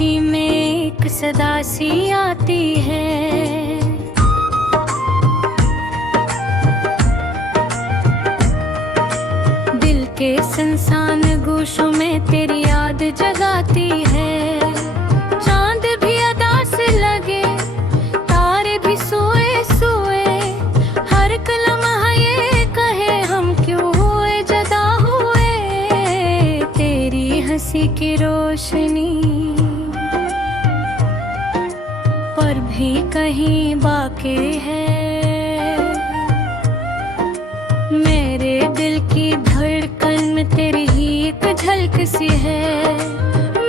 खामोशी में एक सदा सी आती है। दिल के सुनसान गोशों में तेरी याद जगाती है। चांद भी अदा से लगे, तारे भी सोए सोए, हर लम्हा ये कहे हम क्यों हुए जुदा हुए। तेरी हंसी की रोशनी पर भी कहीं बाकी है। मेरे दिल की धड़कन में तेरी ही एक झलक सी है।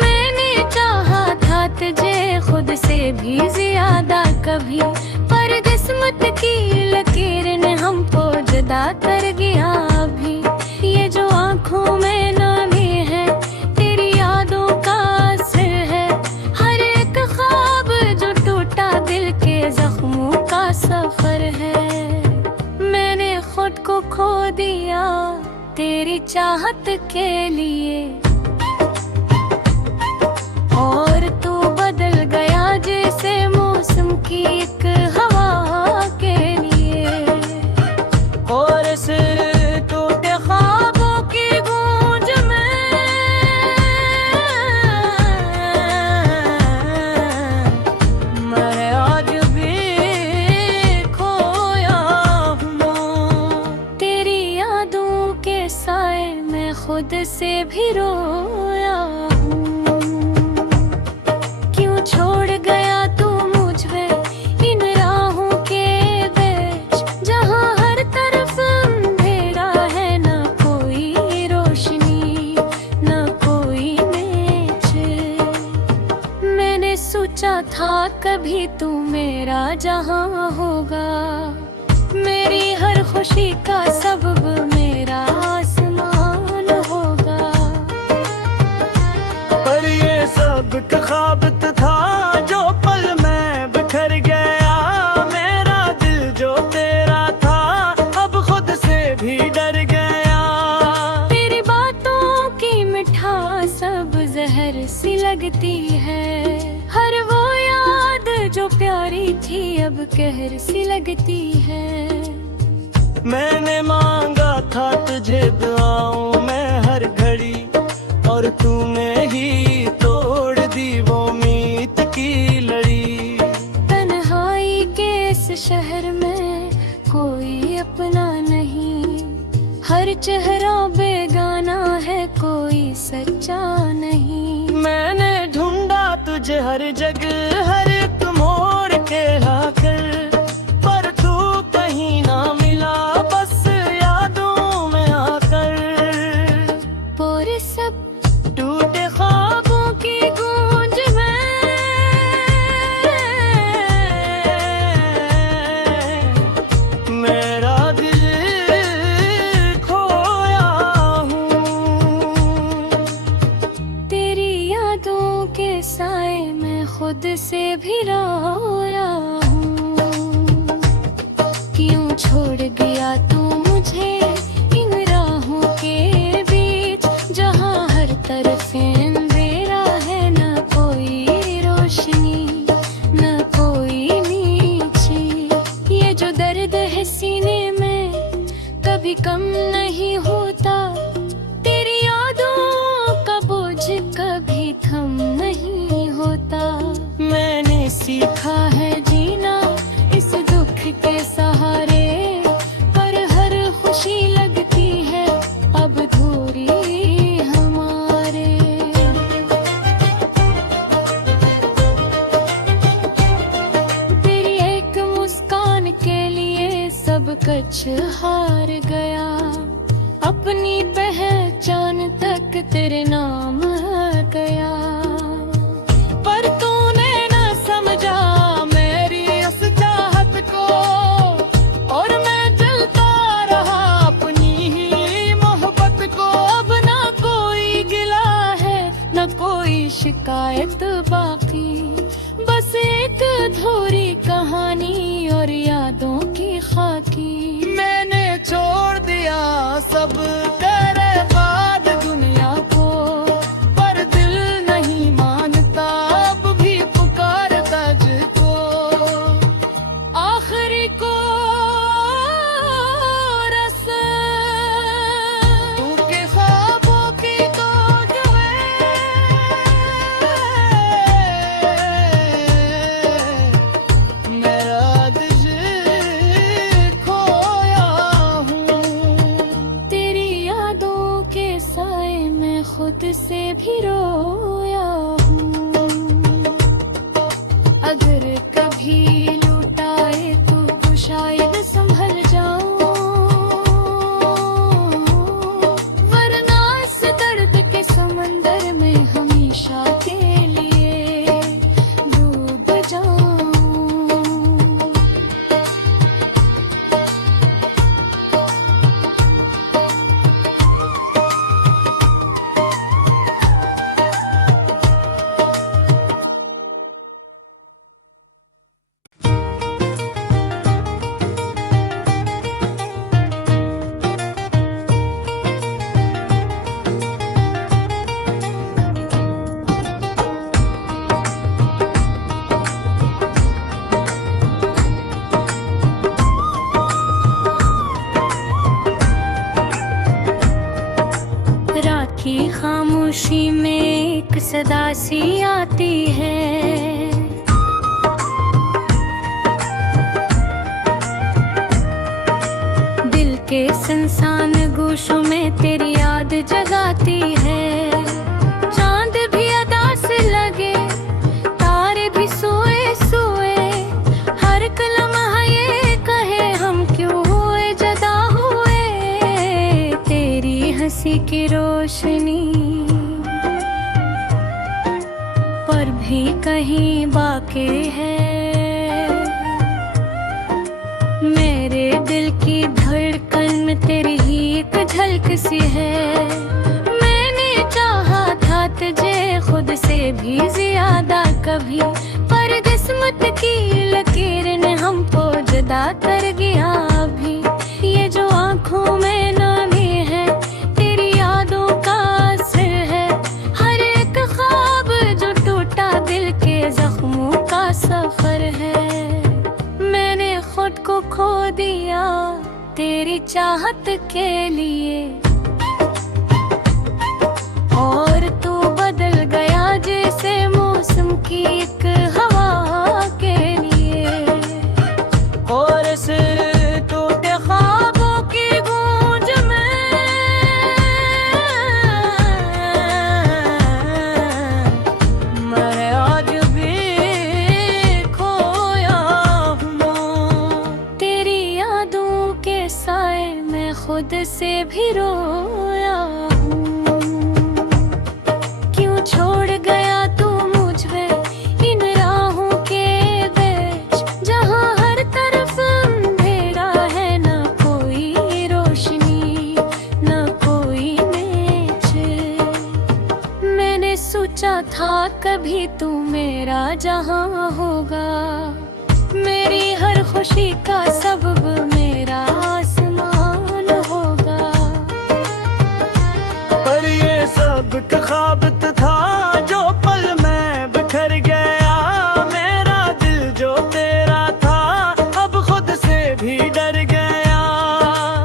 मैंने चाहा था तुझे खुद से भी ज्यादा कभी, पर किस्मत की लकीर ने हमको जुदा कर गया अभी। ये जो आँखों में नामी है तेरी यादों का असर है। हर एक ख्वाब जो टूटा दिल के जख्मों का सफर है। मैंने खुद को खो दिया तेरी चाहत के लिए, और तू बदल गया जैसे मौसम की एक हवा के लिए। और सिर टूटे ख्वाबों की गूंज में मैं आज भी खोया हूँ। तेरी यादों के साए में खुद से भी रोया हूँ। क्यों छोड़ गया तू मुझे इन राहों के बीच, जहाँ हर तरफ अंधेरा है, न कोई रोशनी न कोई नेचर। मैंने सोचा था कभी तू मेरा जहाँ होगा, मेरी हर खुशी का सबब मेरा आसमान होगा। पर ये सब ख्वाब था जो पल में बिखर गया। मेरा दिल जो तेरा था अब खुद से भी डर गया। तेरी बातों की मिठास अब जहर सी लगती है। हर वो याद जो प्यारी थी अब कहर सी लगती है। मैंने मांगा था तुझे दुआओं में हर घड़ी, और तूने ही तोड़ दी वो उम्मीद की लड़ी। तन्हाई के इस शहर में कोई अपना नहीं, हर चेहरा बेगाना है, कोई सच्चा नहीं। मैंने ढूंढा तुझे हर जगह, हर एक मोड़ के आकर, पर तू कहीं ना मिला, बस यादों में आकर। पूरे सब टूटे ख्वाबों की गूंज में मेरा दिल खोया हूँ। तेरी यादों के साए में खुद से भी रोया हूँ। क्यों छोड़ गया तू मुझे इन राहों के बीच, जहाँ हर तरफ अंधेरा है, न कोई रोशनी न कोई नीचे। ये जो दर्द है सीने में कभी कम नहीं होता, तेरी यादों का बोझ कभी थम नहीं होता। मैंने सीखा है जीना इस दुख के सहारे, पर हर खुशी लगती है अब अधूरी हमारे। तेरी एक मुस्कान के लिए सब कुछ हार गया। अपनी पहचान तक तेरे नाम आ गया। पर तूने न समझा मेरी इस चाहत को, और मैं जलता रहा अपनी ही मोहब्बत को। अब ना कोई गिला है न कोई शिकायत बाकी, बस एक अधूरी कहानी और यादों की खाकी। मैंने छोड़ दिया सब तेरे बाद दुनिया को, पर दिल नहीं मानता। खामोशी में एक सदा सी आती है। दिल के सुनसान गोशों में तेरी याद जगाती है। चांद भी अदा से लगे, तारे भी सोए सोए, हर लम्हा ये कहे हम क्यों हुए जुदा हुए। तेरी हंसी की रोशनी पर भी कहीं बाकी है। मेरे दिल की धड़कन में तेरी ही एक झलक सी है। मैंने चाहा था तुझे खुद से भी ज्यादा कभी, पर किस्मत की लकीर ने हमको जुदा कर गया अभी। ये जो आँखों में नामी है तेरी यादों का असर है। हर एक ख्वाब जो टूटा दिल के जख्मों का सफर है। मैंने खुद को खो दिया तेरी चाहत के लिए, और तू बदल गया जैसे मौसम की एक हवा के लिए। और सिर टूटे ख्वाबों की गूंज में मैं आज भी खोया हूँ। तेरी यादों के साए में खुद से भी रोया हूँ। क्यों छोड़ गया तू मुझे इन राहों के बीच, जहाँ हर तरफ अंधेरा है, न कोई रोशनी न कोई नीचे। मैंने सोचा था कभी तू मेरा जहाँ होगा, मेरी हर खुशी का सबब मेरा आसमान होगा। पर ये सब ख्वाब था जो पल में बिखर गया। मेरा दिल जो तेरा था अब खुद से भी डर गया।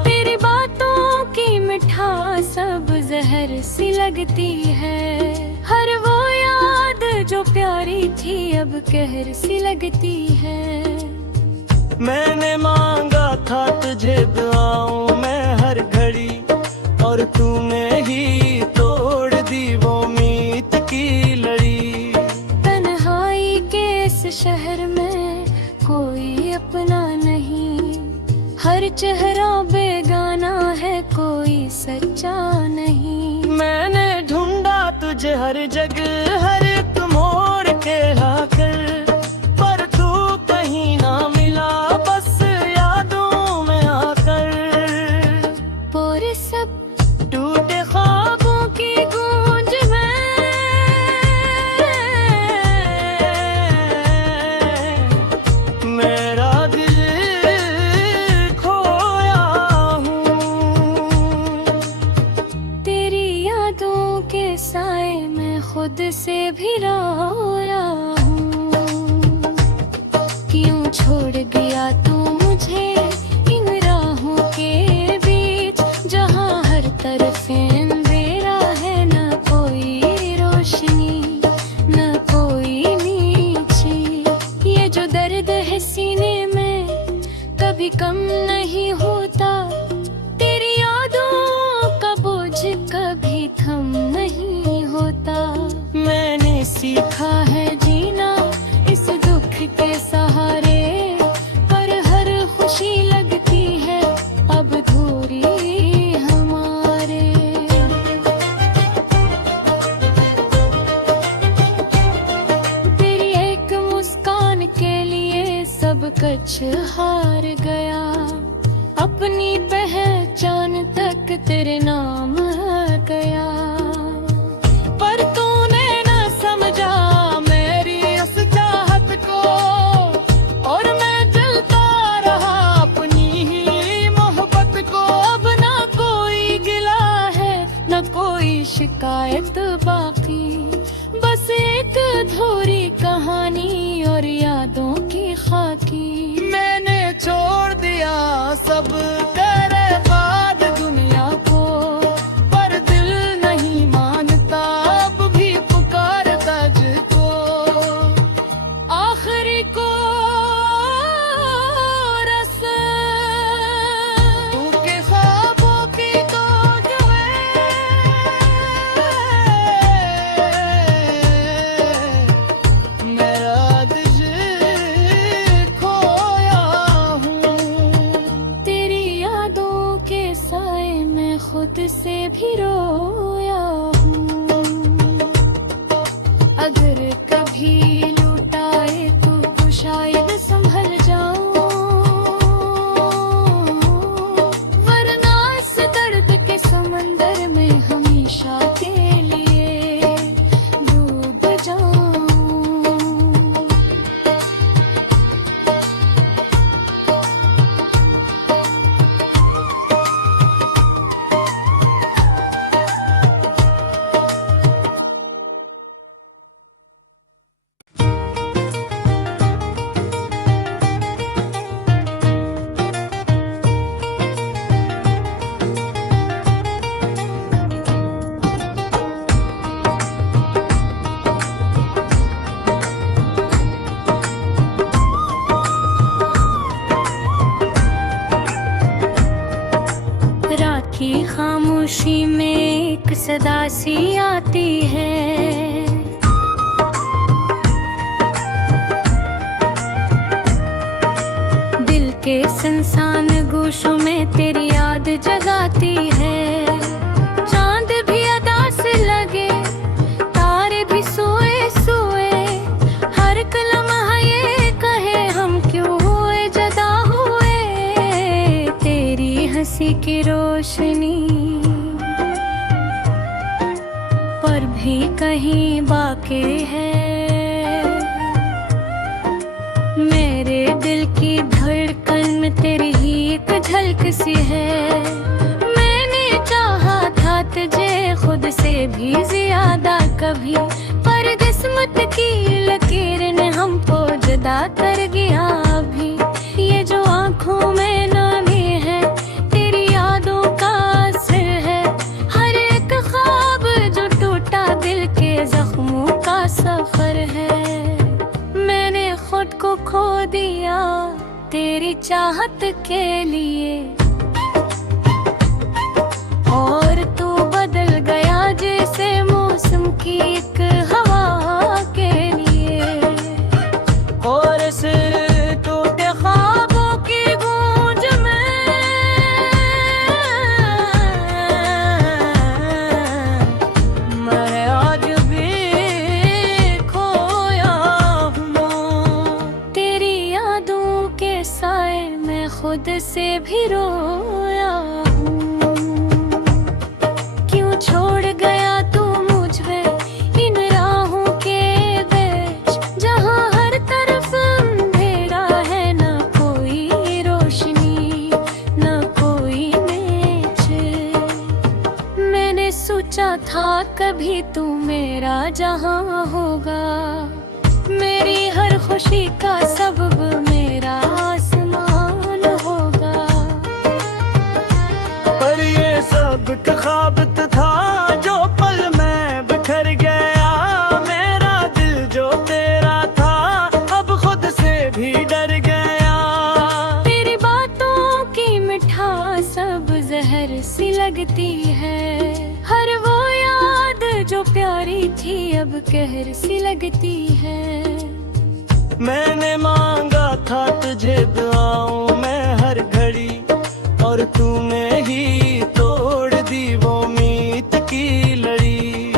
तेरी बातों की मिठास अब जहर सी लगती है। हर वो याद जो प्यारी थी अब कहर सी लगती है। मैंने मांगा था तुझे दुआओं में हर घड़ी, और तूने ही तोड़ दी वो उम्मीद की लड़ी। तन्हाई के इस शहर में कोई अपना नहीं, हर चेहरा बेगाना है कोई सच्चा नहीं। मैंने ढूंढा तुझे हर जगह, हर एक मोड़ के आकर, पर तू कहीं ना मिला बस यादों में आकर। पूरे सब टूटे ख्वाबों की गूंज में मेरा दिल खोया हूँ। तेरी यादों के साए में खुद से भी रोया हूँ। क्यों छोड़ गया तू मुझे इन राहों के बीच, जहाँ हर तरफ अंधेरा है, न कोई रोशनी न कोई नीचे। ये जो दर्द है सीने में कभी कम नहीं होता, तेरी यादों का बोझ कभी थम नहीं होता। मैंने सीखा है जीना इस दुख के सहारे, पर हर खुशी लगती है अब अधूरी हमारे। तेरी एक मुस्कान के लिए सब कुछ हार गया। अपनी पहचान तक तेरे नाम आ गया। पर तूने न समझा मेरी इस चाहत को, और मैं जलता रहा अपनी ही मोहब्बत को। अब ना कोई गिला है न कोई शिकायत बाकी, बस एक अधूरी कहानी और यादों की खाकी। मैंने छोड़ दिया सब तेरे बाद दुनिया को, पर दिल नहीं मानता खुद से भी रोया हूँ। अगर कभी लुटाए तो शायद संभल जाऊं, वरना इस दर्द के समंदर में हमेशा के लिए डूब जाऊं। राखी खामोशी में एक सदा सी आती है, दिल के संसान गोशों में तेरी याद जगाती है। चांद भी अदा से लगे, तारे भी सोए सोए, हर लम्हा ये कहे हम क्यों हुए जुदा हुए। तेरी हंसी की रोशनी पर भी कहीं बाकी है। मेरे दिल की धड़कन में तेरी ही एक झलक सी है। मैंने चाहा था तुझे खुद से भी ज्यादा कभी, पर किस्मत की लकीर ने हमको जुदा कर गया अभी। ये जो आँखों में नामी है तेरी यादों का असर है, हर एक ख्वाब जो टूटा दिल के जख्मों का सफर है। मैंने खुद को खो दिया तेरी चाहत के लिए, और तू बदल गया जैसे मौसम की एक हवा के लिए। और सिर टूटे ख्वाबों की गूंज में मैं आज भी खोया हूँ। तेरी यादों के साए में खुद से भी रोया हूँ। क्यों छोड़ गया तू मुझे इन राहों के बीच, जहाँ हर तरफ अंधेरा है, न कोई रोशनी न कोई नेच। मैंने सोचा था कभी तू मेरा जहाँ होगा, मेरी हर खुशी का सबब मेरा आसमान होगा। पर ये सब ख्वाब था जो पल में बिखर गया। मेरा दिल जो तेरा था अब खुद से भी डर गया। तेरी बातों की मिठास अब जहर सी लगती है, हर वो याद जो प्यारी थी अब कहर सी लगती है। मैंने मांगा था तुझे दुआओं में हर घड़ी, और तूने ही तोड़ दी वो उम्मीद की लड़ी।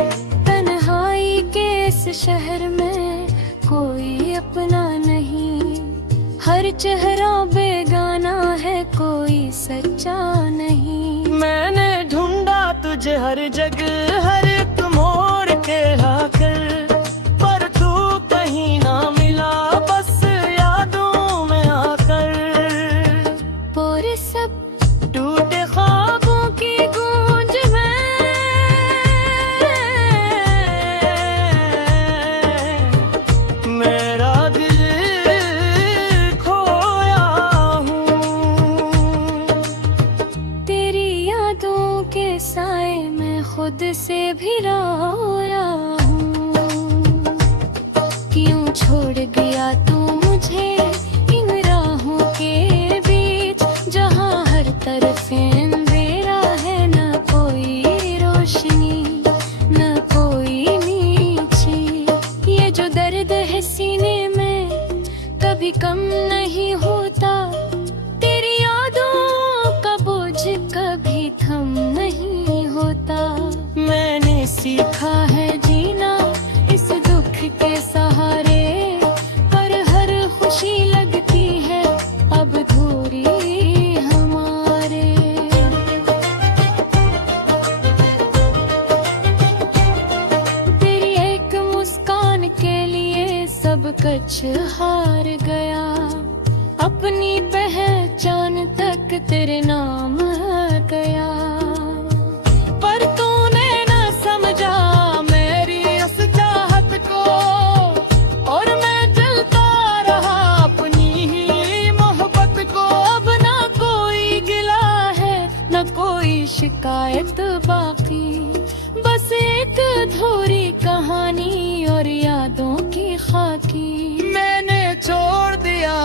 तन्हाई के इस शहर में कोई अपना नहीं, हर चेहरा बेगाना है कोई सच्चा नहीं। मैंने ढूंढा तुझे हर जगह, हर एक मोड़ के आकर, पर तू कहीं ना मिला, बस यादों में आकर। पूरे सब टूटे ख्वाबों की गूंज में मेरा दिल खोया हूँ। तेरी यादों के साए में खुद से भी रोया हूँ। क्यों छोड़ गया तू मुझे इन राहों के बीच, जहाँ हर तरफ अंधेरा है, न कोई रोशनी न कोई नीचे। ये जो दर्द है सीने में कभी कम नहीं होता, तेरी यादों का बोझ कभी थम नहीं तेरे नाम आ गया। पर तूने न समझा मेरी इस चाहत को, और मैं जलता रहा अपनी ही मोहब्बत को। अब ना कोई गिला है न कोई शिकायत बाकी, बस एक अधूरी कहानी और यादों की खाकी। मैंने छोड़ दिया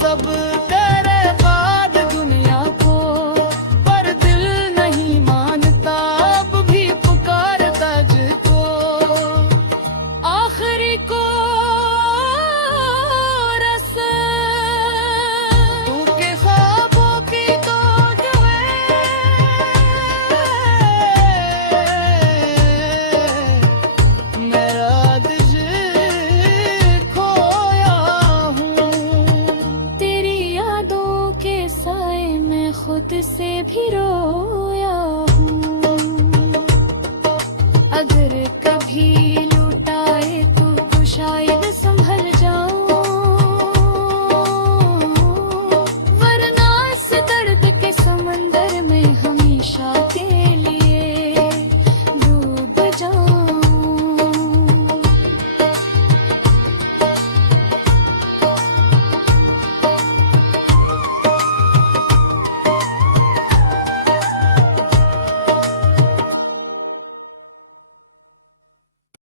सब तेरे बाद दुनिया को, पर दिल नहीं मानता अब भी पुकारता तुझको। आखिरी को रस तू के ख्वाबों की तो जो है, मेरा दिल खोया हूँ। तेरी यादों के साए में खुद से भी रोया हूँ। अगर कभी लौटाए तो शायद संभल